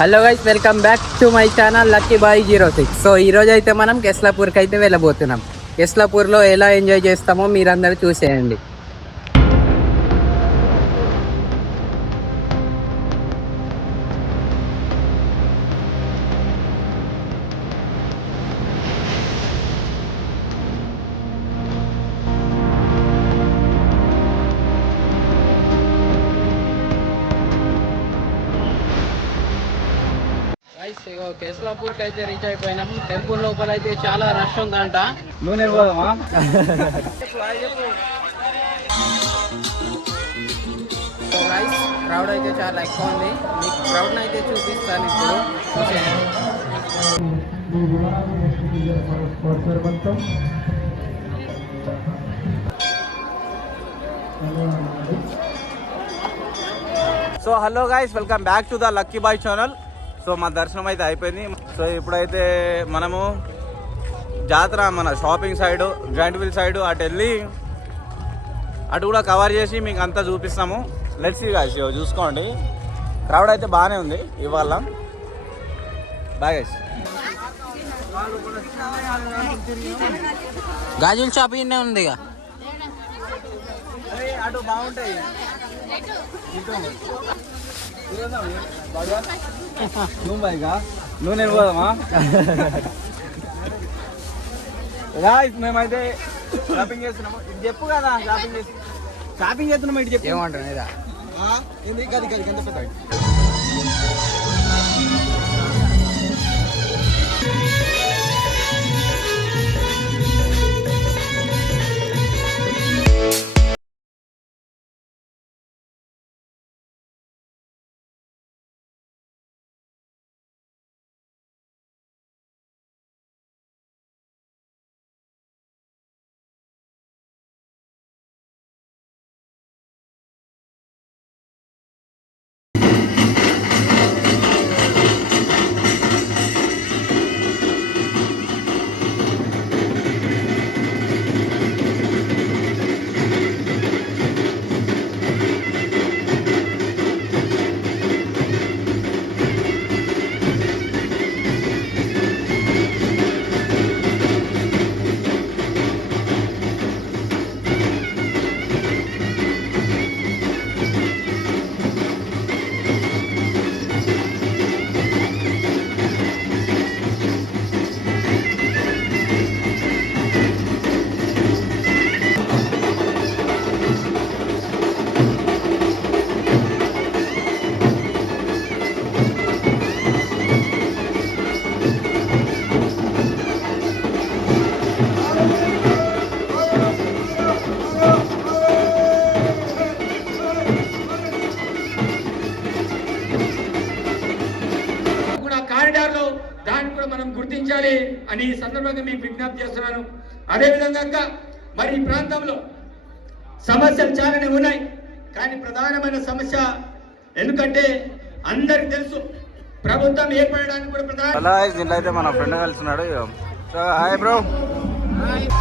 Hello guys, welcome back to my channel lucky boy 06. So ఈరోజు అయితే మనం కెస్లాపూర్కి అయితే వెళ్ళబోతున్నాం. కెస్లాపూర్లో ఎలా ఎంజాయ్ చేస్తామో మీరందరూ చూసేయండి. కెస్లాపూర్కి అయితే రీచ్ అయిపోయినాం. టెంపుల్ లోపల అయితే చాలా రష్ ఉందంట. నూనె పోదామా? క్రౌడ్ అయితే చాలా ఎక్కువ ఉంది. మీకు క్రౌడ్ అయితే చూపిస్తాను ఇప్పుడు. So hello guys, welcome back to the lucky boy channel. So మా దర్శనం అయితే అయిపోయింది. సో ఇప్పుడైతే మనము జాతర మన shopping side, giant wheel side అటు వెళ్ళి అటు కూడా కవర్ చేసి మీకు అంతా చూపిస్తాము. లెట్స్ సీ గైస్, చూసుకోండి. క్రౌడ్ అయితే బాగానే ఉంది ఇవాళ. Bye guys. గాజుల షాప్ ఇన్నే ఉంది. అటు బాగుంటాయి. నూనె పోదామా? మేమైతే షాపింగ్ చేస్తున్నాము. ఇది చెప్పు కదా, షాపింగ్ చేస్తున్నాము. ఇటు చెప్పు. ఏమంటారు ఇదా? ఎంత పెద్ద దాన్ని కూడా మనం గుర్తించాలి అని ఈ సందర్భంగా మీకు విజ్ఞప్తి చేస్తున్నాను. అదేవిధంగా మరి ఈ ప్రాంతంలో సమస్యలు చాలానే ఉన్నాయి. కానీ ప్రధానమైన సమస్య, ఎందుకంటే అందరికి తెలుసు, ప్రభుత్వం ఏర్పడడానికి కూడా దీంట్లో అయితే మన ఫ్రెండ్ కలిసినాడు. So hi bro. Night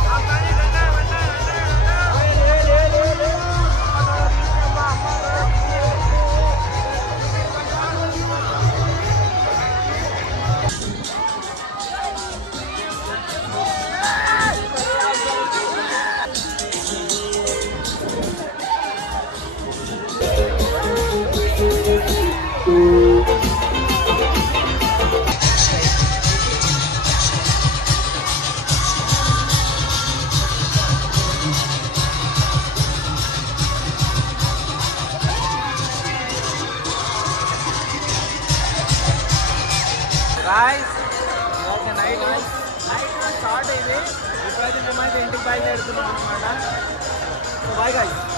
start అయింది. ఇప్పుడైతే మేమైతే ఇంటికి బయలుదేరుతున్నాం అనమాట. So bye guys.